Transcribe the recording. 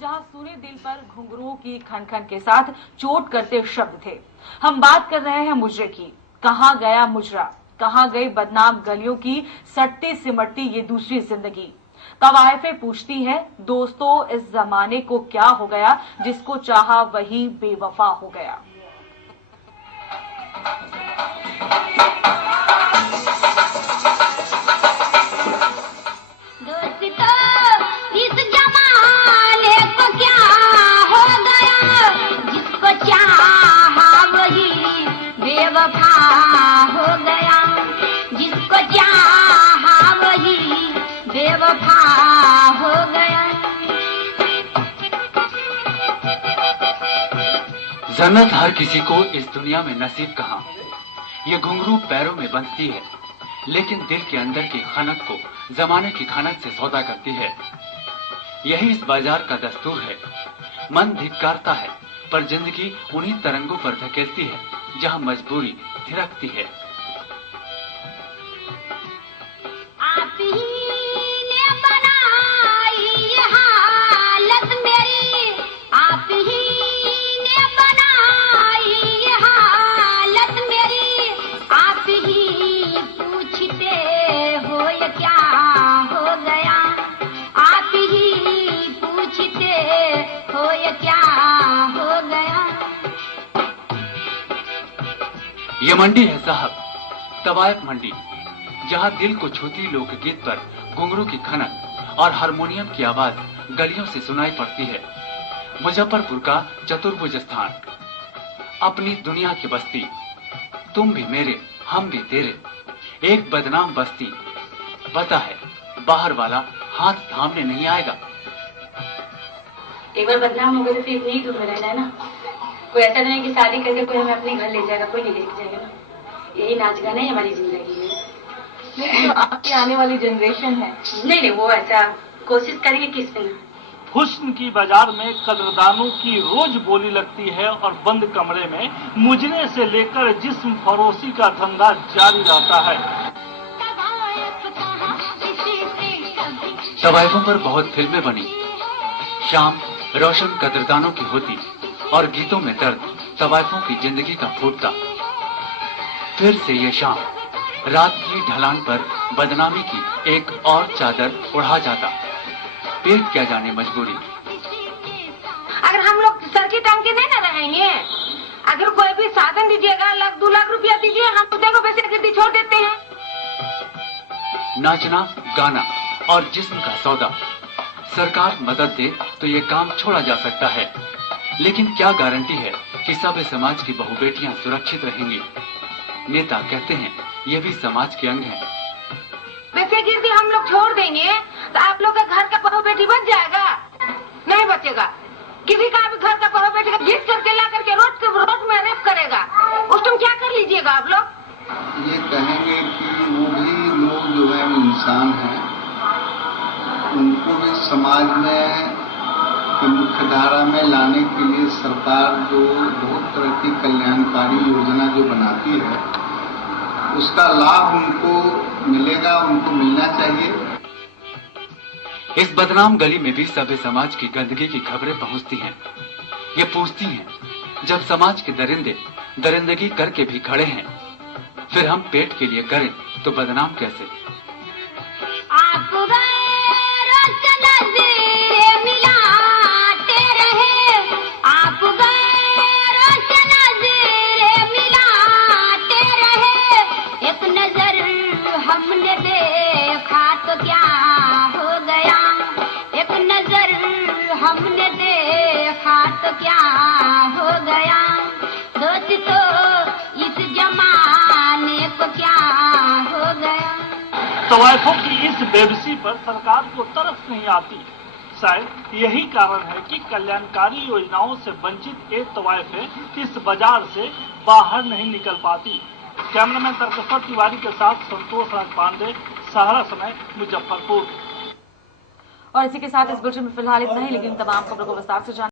जहां सुने दिल पर घुंघरुओं की खन खन के साथ चोट करते शब्द थे। हम बात कर रहे हैं मुजरे की। कहां गया मुजरा, कहां गई बदनाम गलियों की सटती सिमटती ये दूसरी जिंदगी। तवाइफें पूछती हैं, दोस्तों इस जमाने को क्या हो गया, जिसको चाहा वही बेवफा हो गया। बेवफा हो गया, जिसको चाहा वही बेवफा हो गया। जन्नत हर किसी को इस दुनिया में नसीब कहाँ। ये घुंघरू पैरों में बंधती है, लेकिन दिल के अंदर की खनक को जमाने की खनक से सौदा करती है। यही इस बाजार का दस्तूर है। मन धिक्कारता है, पर जिंदगी उन्हीं तरंगों पर धकेलती है जहां मजबूरी थिरकती है। आप ही ने बनाई ये हालत मेरी, आप ही ने बनाई ये हालत मेरी, आप ही पूछते हो ये क्या हो गया, आप ही पूछते हो ये क्या हो गया। ये मंडी है साहब, तवायफ मंडी, जहां दिल को छूती लोकगीत पर घुंघरू की खनक और हारमोनियम की आवाज गलियों से सुनाई पड़ती है। मुजफ्फरपुर का चतुर्भुज स्थान, अपनी दुनिया की बस्ती, तुम भी मेरे हम भी तेरे, एक बदनाम बस्ती। पता है बाहर वाला हाथ थामने नहीं आएगा। एक बार बदनाम हो गए तो फिर इतनी दूर में रहना है ना। कोई ऐसा नहीं कि शादी करके कोई हमें अपने घर ले जाएगा, कोई नहीं लेके जाएगा ना। यही नाच गाना है हमारी जिंदगी में। नहीं, तो आपकी आने वाली जनरेशन है। नहीं, वो ऐसा कोशिश करेंगे किससे ना। हुस्न की बाजार में कदरदानों की रोज बोली लगती है और बंद कमरे में मुजरे से लेकर जिस्म फरोशी का धंधा जारी रहता है। तवाइफों पर बहुत फिल्में बनी। शाम रोशन कदरदानों की होती और गीतों में दर्द तवाइफों की जिंदगी का फूटता। फिर से ये शाम रात की ढलान पर बदनामी की एक और चादर उड़ा जाता। पेट क्या जाने मजबूरी। अगर हम लोग सर की टांग के नहीं ना रहेंगे, अगर कोई भी साधन दीजिएगा, 1-2 लाख रुपया दीजिए, हम तो देखो वैसे गिरती छोड़ देते हैं। नाचना गाना और जिस्म का सौदा, सरकार मदद दे तो ये काम छोड़ा जा सकता है, लेकिन क्या गारंटी है कि सभ्य समाज की बहु बेटियां सुरक्षित रहेंगी। नेता कहते हैं ये भी समाज के अंग हैं। वैसे गिरती हम लोग छोड़ देंगे तो आप लोग का घर का बहु बेटी बच जाएगा? नहीं बचेगा। किसी का भी घर का बहु बेटी का जीत करके ला करके रोड में रेप करेगा, उस तुम क्या कर लीजिएगा आप लोग? ये कहेंगे कि वो भी लोग जो है इंसान हैं, उनको भी समाज में मुख्य धारा में लाने के लिए सरकार जो बहुत तरह की कल्याणकारी योजना जो बनाती है, उसका लाभ उनको मिलेगा, उनको मिलना चाहिए। इस बदनाम गली में भी सभ्य समाज की गंदगी की खबरें पहुंचती हैं। ये पूछती हैं, जब समाज के दरिंदे दरिंदगी करके भी खड़े हैं, फिर हम पेट के लिए करें तो बदनाम कैसे। आप गैरों से नजरें मिलाते रहे, आप गैरों से नजरें मिलाते रहे, एक नजर हमने देखा तो क्या हो गया, एक नजर हमने देखा तो क्या हो गया। दोस्तों इस जमाने को क्या हो गया। तवाइफों की इस बेबसी पर सरकार को तरस नहीं आती। शायद यही कारण है कि कल्याणकारी योजनाओं से वंचित एक तवाइफें इस बाजार से बाहर नहीं निकल पाती। कैमरामैन तर्कसर तिवारी के साथ संतोष राज पांडे, सहारा समय, मुजफ्फरपुर। और इसी के साथ इस बुलेटिन में फिलहाल इतना ही, लेकिन तमाम खबरों को विस्तार से जान